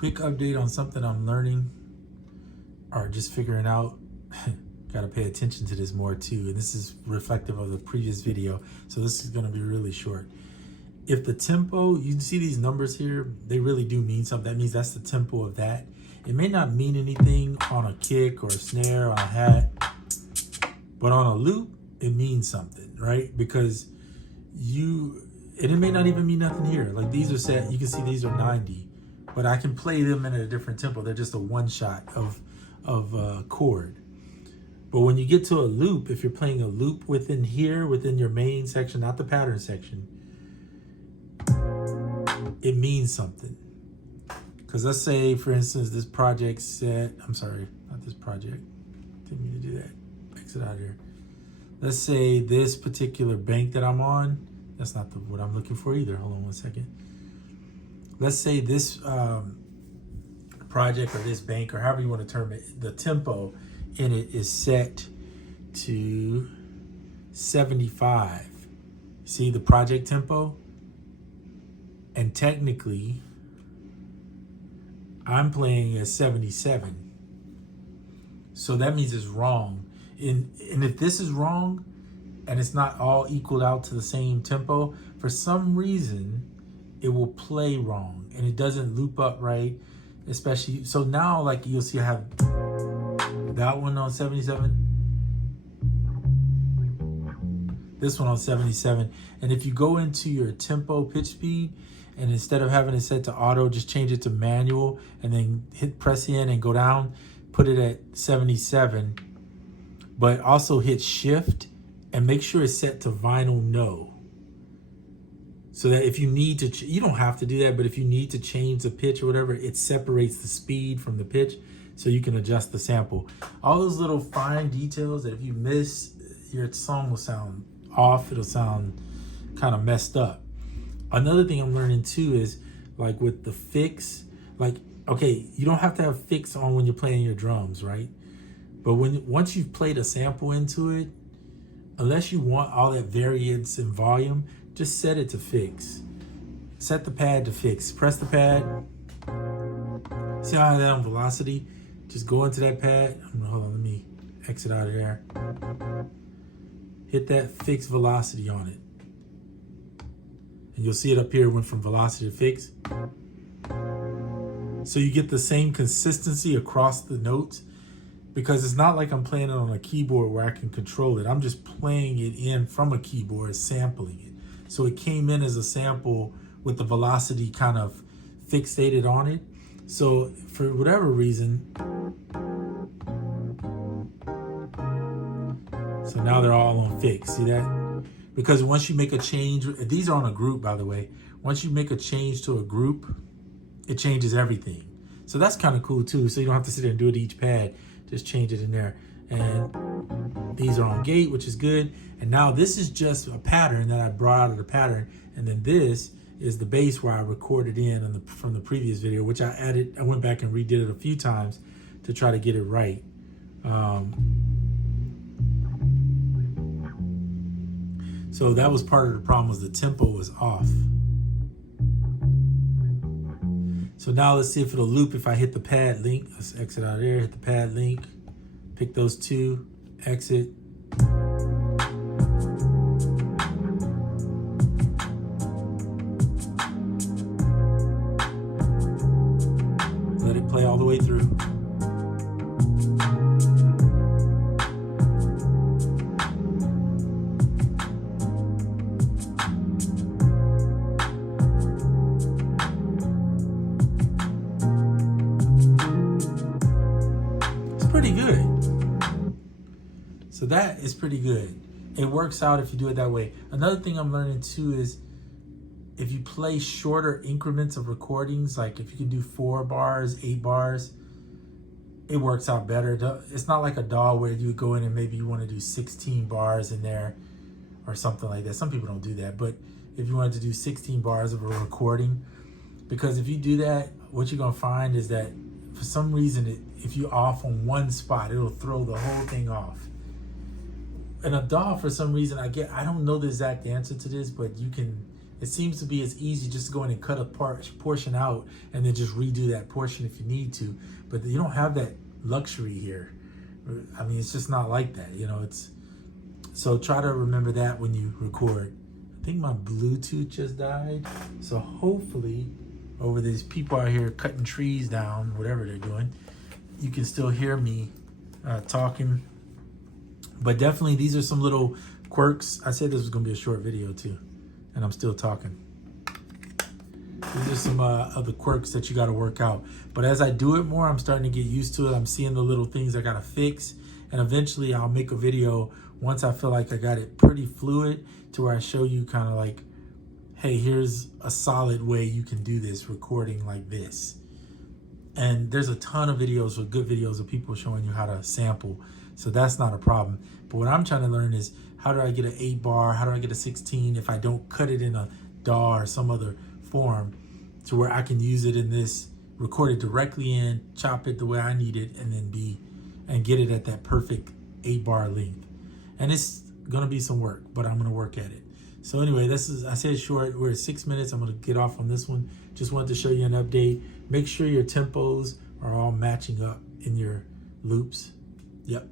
quick update on something I'm learning or just figuring out. Got to pay attention to this more too. And this is reflective of the previous video. So this is going to be really short. If the tempo, you see these numbers here, they really do mean something. That means that's the tempo of that. It may not mean anything on a kick or a snare or a hat, but on a loop, it means something, right? Because and it may not even mean nothing here. Like these are set, you can see these are 90, but I can play them in a different tempo. They're just a one shot of a chord. But when you get to a loop, if you're playing a loop within here, within your main section, not the pattern section, it means something. Because let's say, for instance, this project set, I'm sorry, not this project. Didn't mean to do that. Exit out of here. Let's say this particular bank that I'm on, that's not what I'm looking for either. Hold on one second. Let's say this project or this bank or however you want to term it, the tempo in it is set to 75. See the project tempo? And technically, I'm playing at 77. So that means it's wrong. And if this is wrong, and it's not all equaled out to the same tempo, for some reason, it will play wrong. And it doesn't loop up right, especially. So now, like, you'll see I have that one on 77. This one on 77. And if you go into your tempo pitch speed, and instead of having it set to auto, just change it to manual and then press in and go down, put it at 77, but also hit shift and make sure it's set to vinyl no. So that if you need to, you don't have to do that, but if you need to change the pitch or whatever, it separates the speed from the pitch so you can adjust the sample. All those little fine details that if you miss, your song will sound off, it'll sound kind of messed up. Another thing I'm learning too is like with the fix, like, okay, you don't have to have fix on when you're playing your drums, right? But once you've played a sample into it, unless you want all that variance in volume, just set it to fix. Set the pad to fix. Press the pad. See how I have that on velocity? Just go into that pad. Hold on, let me exit out of there. Hit that fix velocity on it. And you'll see it up here, it went from velocity to fix. So you get the same consistency across the notes, because it's not like I'm playing it on a keyboard where I can control it. I'm just playing it in from a keyboard, sampling it. So it came in as a sample with the velocity kind of fixated on it. So for whatever reason, so now they're all on fix, see that? Because once you make a change, these are on a group, by the way. Once you make a change to a group, it changes everything. So that's kind of cool too. So you don't have to sit there and do it each pad. Just change it in there. And these are on gate, which is good. And now this is just a pattern that I brought out of the pattern. And then this is the bass where I recorded in from the previous video, which I added. I went back and redid it a few times to try to get it right. So that was part of the problem, was the tempo was off. So now let's see if it'll loop if I hit the pad link. Let's exit out of there, hit the pad link, pick those two, exit. Let it play all the way through. Pretty good. So that is pretty good. It works out if you do it that way. Another thing I'm learning too is if you play shorter increments of recordings, like if you can do 4 bars, 8 bars, it works out better. It's not like a DAW where you go in and maybe you want to do 16 bars in there or something like that. Some people don't do that, but if you wanted to do 16 bars of a recording, because if you do that, what you're gonna find is that for some reason, if you're off on one spot, it'll throw the whole thing off. And a DAW, for some reason, I don't know the exact answer to this, but you can, it seems to be as easy just to go in and cut a portion out and then just redo that portion if you need to. But you don't have that luxury here. I mean, it's just not like that, you know. So try to remember that when you record. I think my Bluetooth just died, so hopefully over these people out here cutting trees down, whatever they're doing, you can still hear me talking. But definitely these are some little quirks. I said this was gonna be a short video too, and I'm still talking. These are some other quirks that you got to work out. But as I do it more, I'm starting to get used to it. I'm seeing the little things I got to fix. And eventually I'll make a video once I feel like I got it pretty fluid to where I show you kind of like, hey, here's a solid way you can do this recording like this. And there's a ton of videos or good videos of people showing you how to sample. So that's not a problem. But what I'm trying to learn is how do I get an 8 bar? How do I get a 16 if I don't cut it in a DAW or some other form to where I can use it in this, record it directly in, chop it the way I need it, and then get it at that perfect 8 bar length. And it's gonna be some work, but I'm gonna work at it. So anyway, I said short, we're at 6 minutes. I'm gonna get off on this one. Just wanted to show you an update. Make sure your tempos are all matching up in your loops. Yep.